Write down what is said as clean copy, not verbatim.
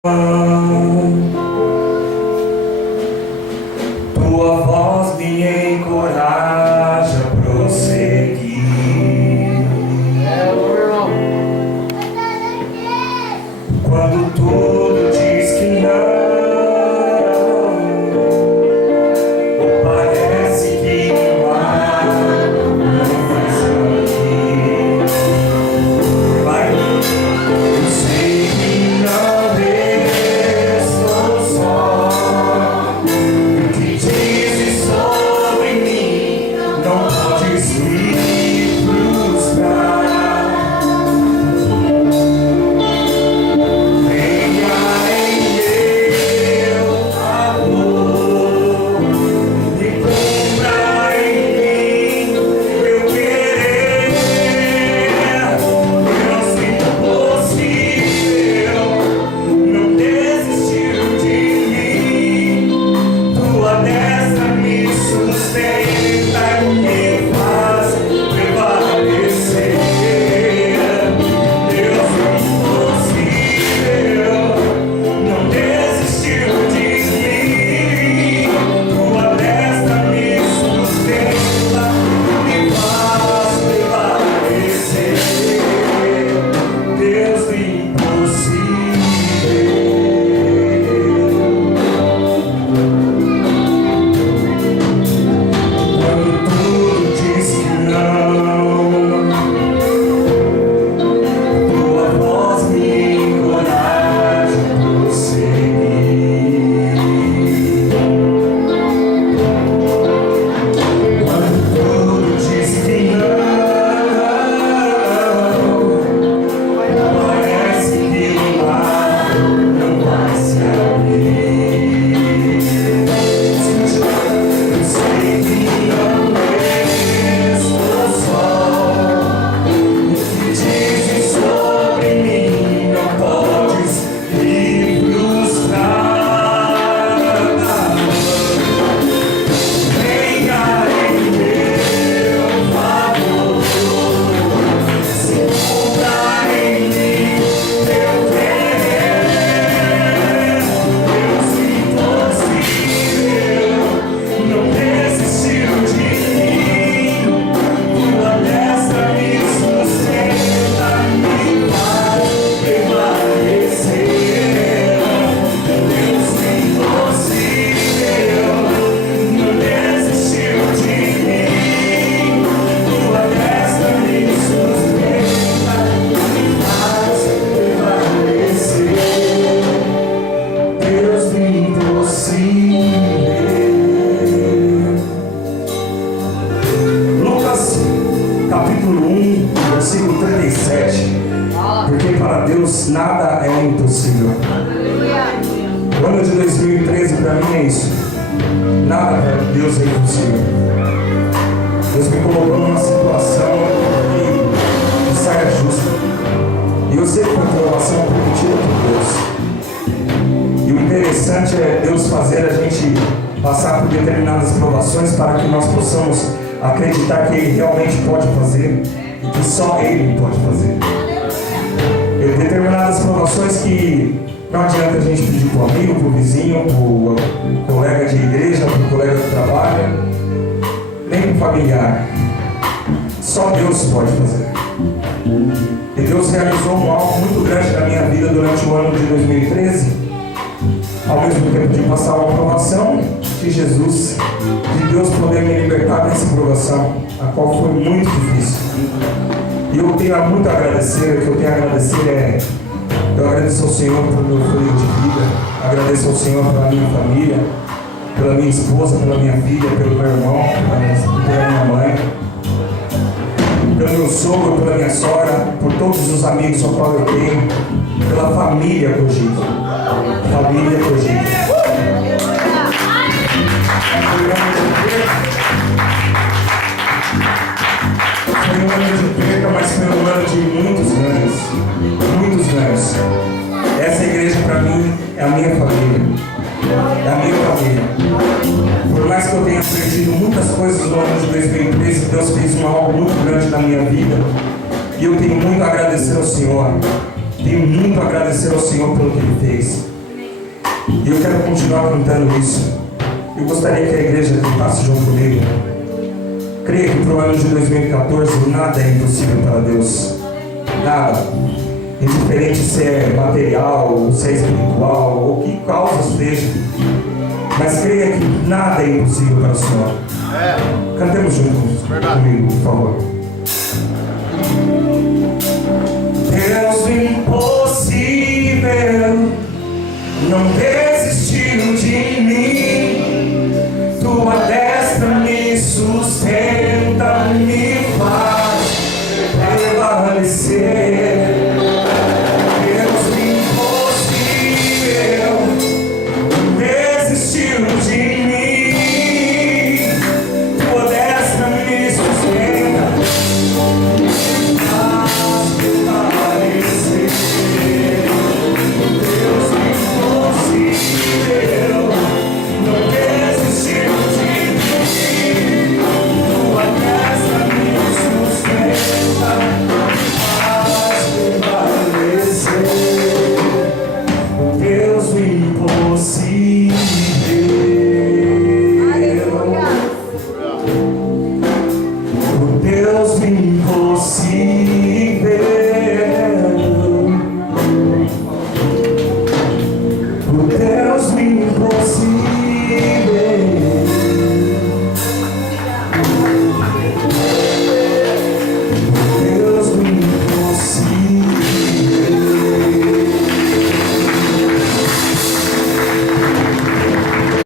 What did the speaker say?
Tua voz me encoraja a prosseguir. Quando tudo diz que não, ou parece que não há mais aqui. Vai, eu sei que não estou só. O que dizes sobre mim não podes me frustrar. Venha em meu amor e cumpra em mim meu querer. Deus impossível não desistiu de mim. Tua destra me sustenta e me faz prevalecer. Deus impossível não desistiu de mim. Tua destra me sustenta e me faz prevalecer. Deus do impossível. Quando tudo diz que não, tua voz me encoraja a prosseguir. Quando tudo diz que não, parece que o mar não vai se abrir. Eu sei que não estou só. O que dizes sobre mim não podes me frustrar. Venha em meu favor, se cumpra em mim teu querer. Deus impossível não desistiu de mim. Tua destra me sustenta e me faz prevalecer. Deus impossível não desistiu de mim. Tua destra me sustenta e me faz prevalecer. Deus do impossível. Lucas, capítulo 1, versículo 37. Porque para Deus nada é impossível. O ano de 2013 para mim é isso. Nada para Deus é impossível. Deus me colocou numa situação de saia justa. E eu sei que a provação é permitida por Deus. E o interessante é Deus fazer a gente passar por determinadas provações para que nós possamos acreditar que Ele realmente pode fazer e que só Ele pode fazer. Tem determinadas provações que não adianta a gente pedir para o amigo, para o vizinho, para o colega de igreja, para o colega de trabalho, nem para o familiar. Só Deus pode fazer. E Deus realizou algo muito grande na minha vida durante o ano de 2013. Ao mesmo tempo de passar uma provação de Jesus, de Deus poder me libertar dessa provação, a qual foi muito difícil. E eu tenho muito a agradecer. O que eu tenho a agradecer é: eu agradeço ao Senhor pelo meu fôlego de vida, agradeço ao Senhor pela minha família, pela minha esposa, pela minha filha, pelo meu irmão, pela minha mãe, pelo meu sogro, pela minha sogra, por todos os amigos ao qual eu tenho, pela família Cogito. Família Cogito. Foi um ano de perda, mas foi um ano de muitos ganhos. Muitos ganhos. Essa igreja para mim é a minha família. É a minha família. Por mais que eu tenha perdido muitas coisas no ano de 2013, Deus fez algo muito grande na minha vida. E eu tenho muito a agradecer ao Senhor. Tenho muito a agradecer ao Senhor pelo que Ele fez. E eu quero continuar cantando isso. Eu gostaria que a igreja cantasse junto comigo. Creio que para o ano de 2014 nada é impossível para Deus. Nada. Indiferente se é material, se é espiritual, ou que causa seja. Mas creia que nada é impossível para o Senhor. Cantemos juntos comigo, por favor. Deus do impossível não desistiu de mim. Tua destra me sustenta, me faz prevalecer. Deus do impossível não desistiu de mim. Tua destra me sustenta, me faz prevalecer. Deus do impossível não desistiu de mim. Tua destra me sustenta, faz prevalecer. Deus do impossível. O Deus do impossível.